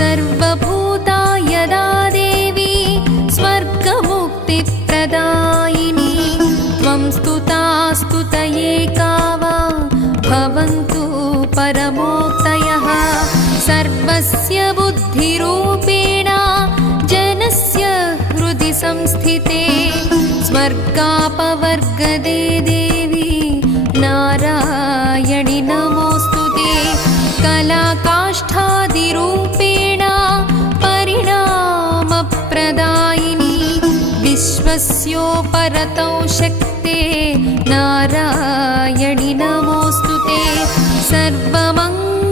सर्वभूता यदा देवी स्वर्गमुक्तिप्रदायिनी त्वं स्तुता स्तुतये का वा भवन्तु परमोक्तयः सर्वस्य बुद्धिरूपेण जनस्य हृदि संस्थिते स्वर्गापवर्गदे देवी नारायणि नमोऽस्तुते कलाकाष्ठादिरूपेण परिणामप्रदायिनी विश्वस्योपरतौ शक्ते नारायणि नमोऽस्तुते सर्वमङ्गलमाङ्गल्ये